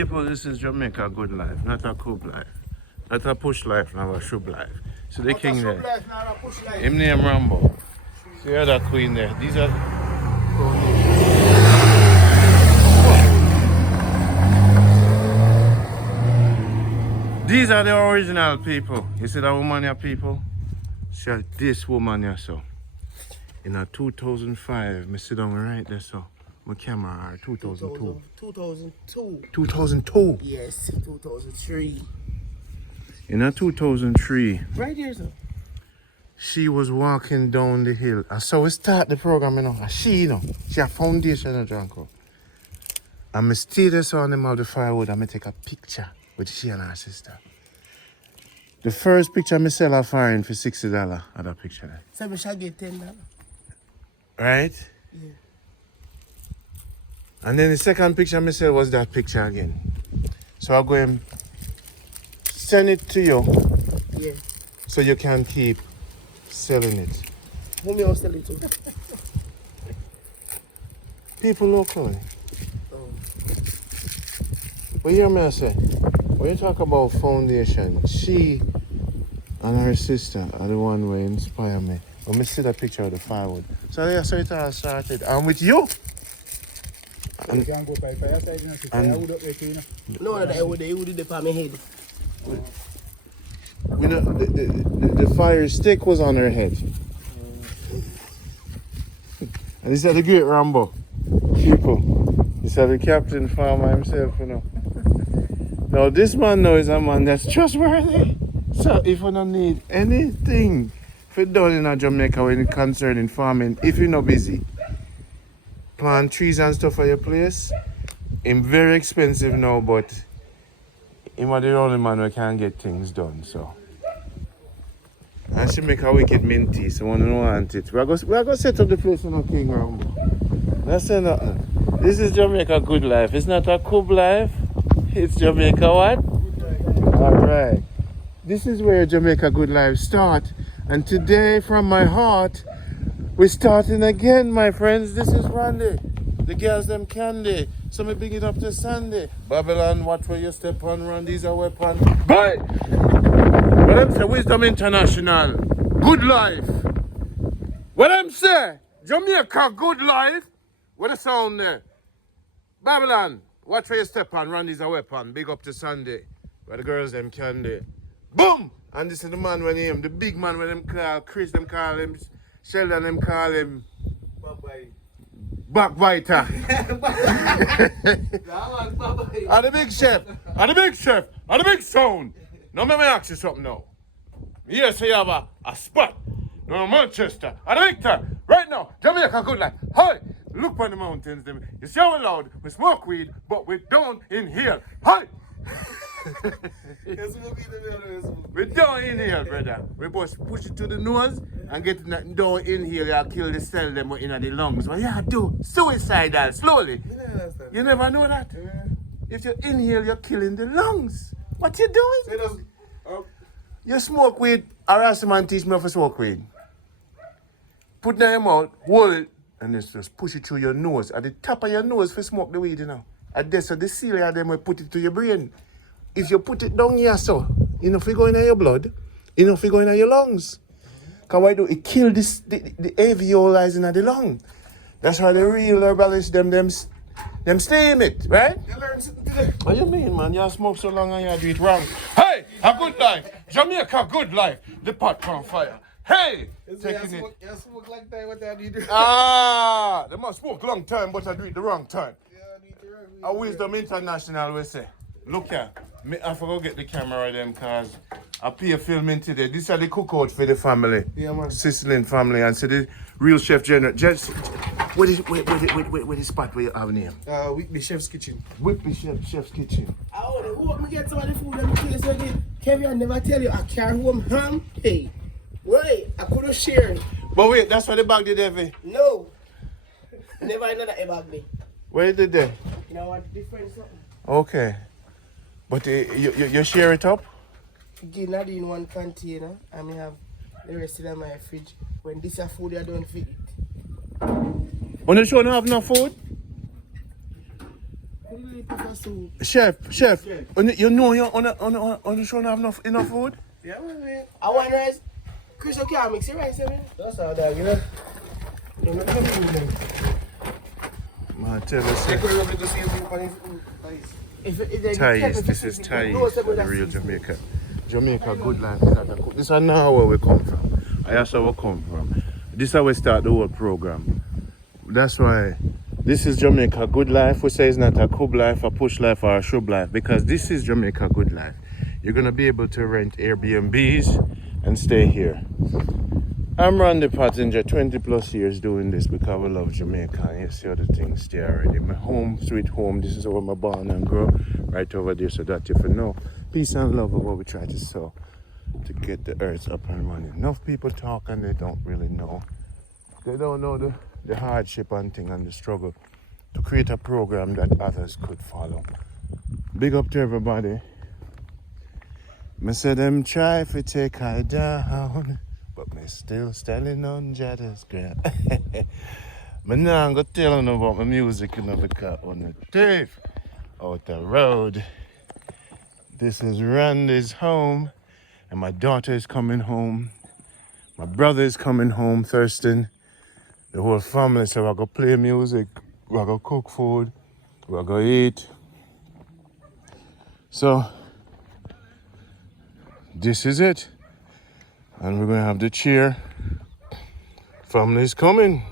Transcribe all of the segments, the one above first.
People, this is Jamaica Good Life, not a Cub Life. Not a push life, not a shub life. So the king there. Him name Rambo. See the other queen there. These are the original people. You see that woman here, people? See this woman here, so. In a 2005, me sit down right there, so. My camera, 2002. 2002. 2002? Yes, 2003. In a 2003. Right here, sir. She was walking down the hill. So we start the program, you know. She a foundation of Janko. And I stay there so on them of the firewood and I take a picture with she and her sister. The first picture I sell her foreign for $60 at that picture there. So we shall get $10. Right? Yeah. And then the second picture I sell was that picture again. So I go and send it to you. Yeah. So you can keep selling it. Who me sell it to? People locally. Oh. But hear me I say, when you talk about foundation, she and her sister are the one who inspire me. When I see that picture of the firewood. So yeah, so it all started. And with you. You can go by fireside and firewood up there too, you know. No, I would did the palm head. You know, the fire stick was on her head. And this is the great Rambo. People. This is the captain farmer himself, you know. Now this man now is a man that's trustworthy. So if you don't need anything for done in Jamaica when it concerning farming, if you're not busy, plant trees and stuff for your place, it's very expensive now, but he's the only man who can get things done, so. And she make a wicked minty, so when you want it. We're going to set up the place in a King Rambo. That's nothing. This is Jamaica Good Life. It's not a Cub Life. It's Jamaica what? Alright. This is where Jamaica Good Life start. And today, from my heart, we're starting again, my friends. This is Randy. The girls, them candy. So me bring it up to Sunday. Babylon, watch where you step on, Randy's a weapon. Bye! What I'm say, Wisdom International. Good life. What I'm say, Jamaica Good Life. What a sound there. Babylon, watch where you step on, Randy's a weapon. Big up to Sunday. Where the girls, them candy. Boom! And this is the man when him, the big man when them call Chris, them call him Sheldon, them call him Backbiter. And the big chef, and the big chef, and the big sound. Now let me ask you something now. Yes, you have a spot. No, Manchester, and the big time. Right now, Jamaica Good Life. Hi! Look on the mountains, them. You see how loud, we smoke weed, but we don't inhale. Hi! We don't inhale, brother. We just push it to the nose and get it don't inhale, you kill the cell them in the lungs. But yeah, do suicidal slowly. You never know that. If you inhale, you're killing the lungs. What you doing? You smoke weed, harass man teach me how to smoke weed. Put down your mouth, hold it, and just push it through your nose. At the top of your nose for smoke the weed, you know. At this, so the seal of them will put it to your brain. If you put it down here, so, you know, if you go in your blood, you know, if you go in your lungs. Because why do it kill this, the alveoli in the lung? That's why the real herbalists, them stay in it, right? You learn something today. What you mean, man? You smoke so long and you do it wrong. Hey, a good life. Jamaica Good Life. The pot on fire. Hey, taking it. You smoke like that, what that you do? Ah, they must smoke long time, but I do it the wrong time. A Wisdom International, we say. Look here, I forgot to get the camera them because I pay filming today. These are the cookout for the family. Yeah, man. Sicilian family. And so the real chef general. Just, where the spot where you have name? Whitby Chef's Kitchen. Whitby Chef's Kitchen. Oh, who want me get some of the food? Let me tell you something. Kevin, I never tell you, I carry home ham. Hey, wait, I couldn't share it. But wait, that's what the bag did, Evie? No. Never another ever me. Where did they? You know what, different something. Okay. But you share it up? Again, I do in one container, and I have the rest of my fridge. When this is food, I don't fit it. When you don't have no food? Could you prefer soup? Chef, you know you on the show have enough food? Yeah, man. I want rice. Chris, you can't mix your rice, man. That's how that, you know. You know, Man, tell us. Thais, this is Thais, the real Jamaica. Jamaica Good Life. This is now where we come from. That's where we come from. This is how we start the whole program. That's why this is Jamaica Good Life. We say it's not a cub life, a push life, or a shrub life, because this is Jamaica Good Life. You're gonna be able to rent Airbnbs and stay here. I'm Randy Pottinger, 20 plus years doing this because we love Jamaica, and you see other things there already. My home, sweet home, this is where I'm born and grow, right over there, so that you know peace and love are what we try to sow to get the earth up and running. Enough people talk and they don't really know. They don't know the hardship and thing and the struggle to create a program that others could follow. Big up to everybody. Me say them try to take I down, but me still standing on Jada's ground. Me now I'm gonna tell them about my music, you know, because on the tape, out the road. This is Randy's home, and my daughter is coming home. My brother is coming home, Thurston. The whole family, so we're gonna play music, we're gonna cook food, we're gonna eat. So, this is it. And we're gonna have the cheer. Family's coming.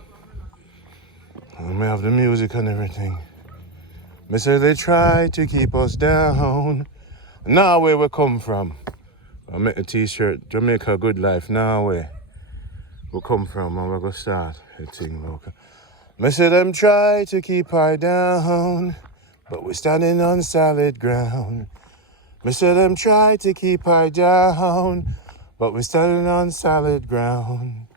And we have the music and everything. They say they try to keep us down. Now where we come from. I make a t-shirt, Jamaica Good Life, now where we come from, and we're gonna start a thing local. They say them try to keep I down, but we're standing on solid ground. They say them try to keep I down, but we're standing on solid ground.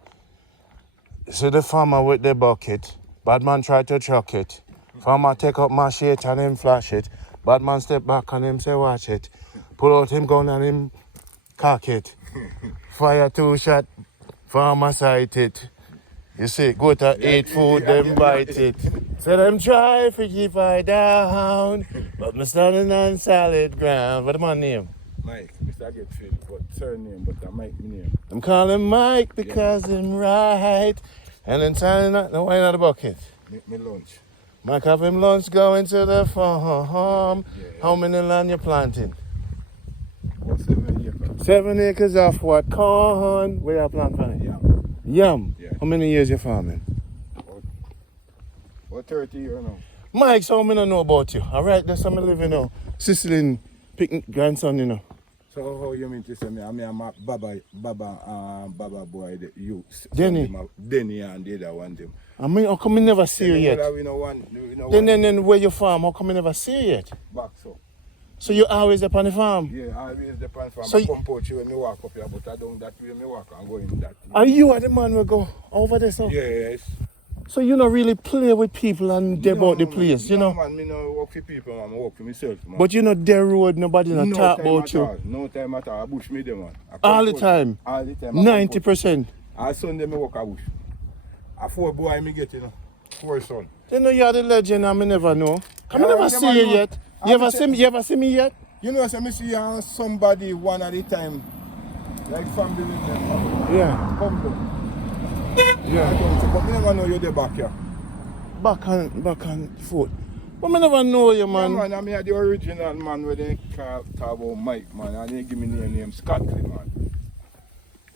So the farmer with the bucket, bad man try to chuck it. Farmer take up my shit and him flash it. Bad man step back and him say watch it. Pull out him gun and him cock it. Fire 2 shot, farmer sight it. You see, go to eat food, them bite it. So them try to keep I down, but me standing on solid ground. What my name? Mike, Mr. Getfield, but surname, but I Mike my name. I'm calling Mike because I'm right. And then standing up, no, why not the bucket? Me lunch. Mike have him lunch going to the farm. Yeah. How many land you planting? What 7 acres? 7 acres of what? Corn. Where you planting? Yam. Yeah. How many years you farming? What 30 years now? Mike, so I don't know about you. All right, that's how I live, you know. Sicilian picnic grandson, you know. So how you mean to say me? I mean, I'm a Baba boy, the youth. Denny. Denny and the other one them. I mean, how come I never see you yet? Then where you farm, how come I never see you yet? Back so. So you always up on the farm? Yeah, always the pan farm. So I come out you when me walk up here, but I don't that way me walk and go in that. Are you the man will go over there, so? Yes. So you don't really play with people and they about the place, you know? Man, me no work for people, man. I work for myself, man. But you know, their road, nobody not talk about you. No time at all. I bush me them, man. All the time? All the time. 90%? All Sunday me work a bush. A 4 boy me get, you know. 4 son. You know you're the legend and I never know. I never see you yet. You ever see me yet? You know, so me see somebody one at a time. Like family with them. Yeah. Come down. Yeah. But me never know you're there back here. Back and forth. But I never know you, man. Yeah, man, I'm here the original man where they talk about Mike, man. And they give me the name Scotty, man.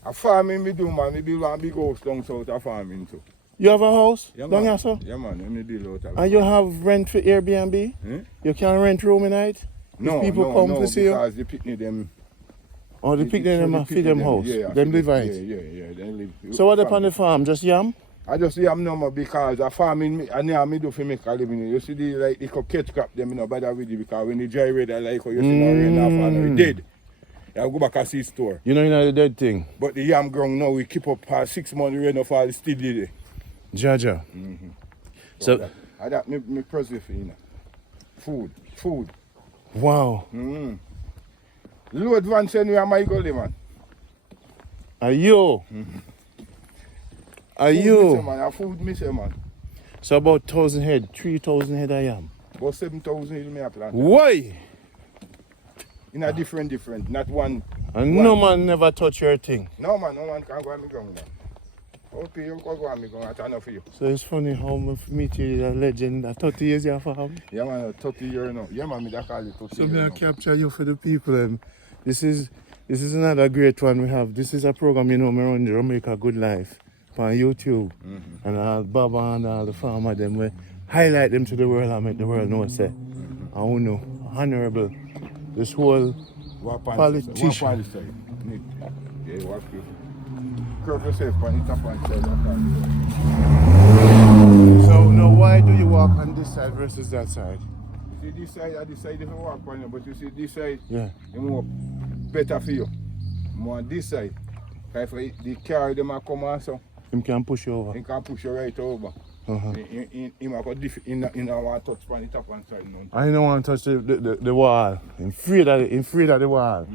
A farming me do, man. Me build a big house down south of farming too. You have a house? Yeah, Down man. here, sir? Yeah, man. Me deal out of And you have rent for Airbnb? Hmm? You can rent room at night? No, if people come to see you? because they picnic them. Or they pick them and feed them house? Yeah, Them live right? Yeah, they live. So what up on the farm? Just yam? I just yam number because a farming me and yeah, me do for make a living. You see the catch crop them you know bother with you because when the dry weather like how you see now rain off and dead. I go back and see store. You know the dead thing? But the yam ground now we keep up 6 months rain off all still there. Jaja. Mm-hmm. So that me preserve you know. Food. wow. Mm-hmm. Load van send me a my gully man. Are you? Mm-hmm. Are Food you? Me say, man. A food me say man. So about 1,000 head, 3,000 head I am. About 7,000 hill me a plant. Why? In a different, not one. And no man never touch your thing. No man can go on me ground, man. Okay, you can go on me ground, that's enough for you. So it's funny how I meet you, a legend, a 30 years you have farm. Yeah man, 30 years now. Yeah man, me da call it 30 So years me I now. capture you for the people. This is another great one we have. This is a program, you know, me run Jamaica Good Life on YouTube. And all Baba and all the farmer them we highlight them to the world and make the world know say. I don't know, honorable. This whole politician. What politician? Yeah, what you? Curve yourself on the top and side. So now why do you walk on this side versus that side? You see this side, and this side if you walk on it, but you see this side, Yeah. it's more better for you. More on this side. Because if the car them a come on so, Him can push you over. he can push you right over. Uh-huh. He might go in our touch on the top and side. I don't want to touch the wall. I'm afraid of the wall.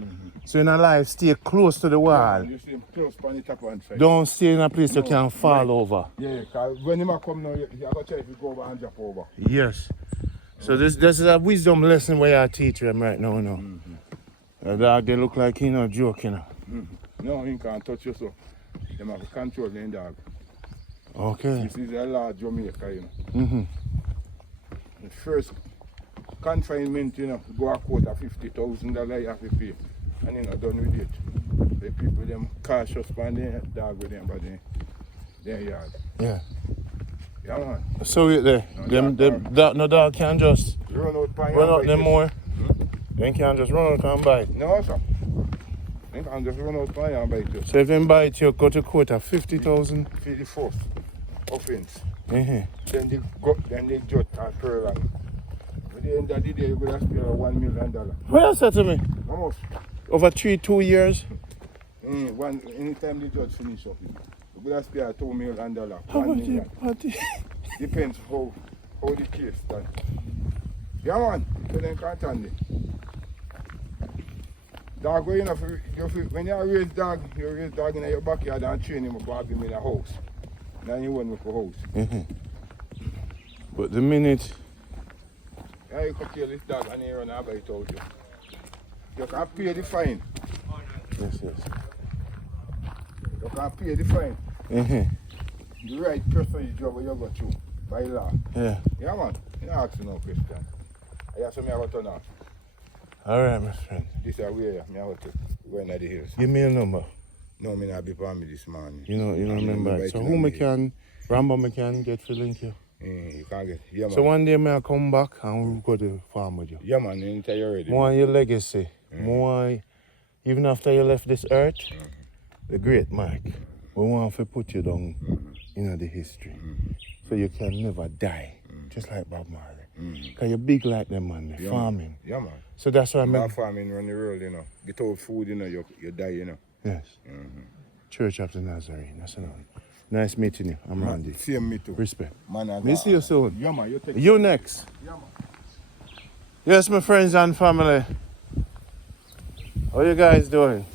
So in a life, stay close to the wall. You see him close on the top and side. Don't stay in a place you No, can fall right. over. Yeah, because when he might come now, you have to try if you go over and drop over. Yes. So this is a wisdom lesson where I teach them right now. The dog, they look like he not joking. No, he can't touch you so. They have to control the dog. Okay. This is a large Jamaica, you know. The first confinement, you know, go a quarter $50,000 you have to pay. And you're not done with it. The people, them cautious on their dog with them, but their yard. Yeah. Yeah, man. So it there. No dog can just Run out pan run out and them bite more. They can just run out and bite. you. No, sir. They can just run out pan and bite you. So if them bite you, go to court at 50,000. For the first offense. Uh-huh. Then they judge at per land. At the end of the day, you're going to spend $1 million. What else that to me? How much? Over 2 years? Anytime the judge finish up, you're going to spend $2 million. How $1 much million. Depends how the case stands. Yeah, man. So then can't stand it. Dog, when you raise dog in your backyard and train him up him in a house. Then you want him for house. But the minute Yeah, you can kill this dog and he run and bite out you. You can pay the fine. yes. You can pay the fine. The right person job you go through by law. Yeah. Yeah, man. You don't ask no question. I have something I got to know. Alright, my friend. This is where I have to go in the hills. Give me a number. No, me not be for me this morning. You don't remember it. So who me can Rambo me can get for link you? You can't get. Yeah, man. So one day may I come back and we'll go to the farm with you. Yeah, man. Anytime you're ready. More your legacy. More even after you left this earth, the great Mike. We want to put you down in the history. So you can never die. Just like Bob Marley. Because you're big like them, man. Yeah, Farming. Yeah, man. So that's why I'm Not farming around the world, you know. Without food, you know, you die, you know. Yes. Church of the Nazarene. That's enough. Nice meeting you. I'm Randy. Same me too. Respect. Man, Me see you soon. Yeah, man. You take You next. Yeah, man. Yes, my friends and family. How you guys doing?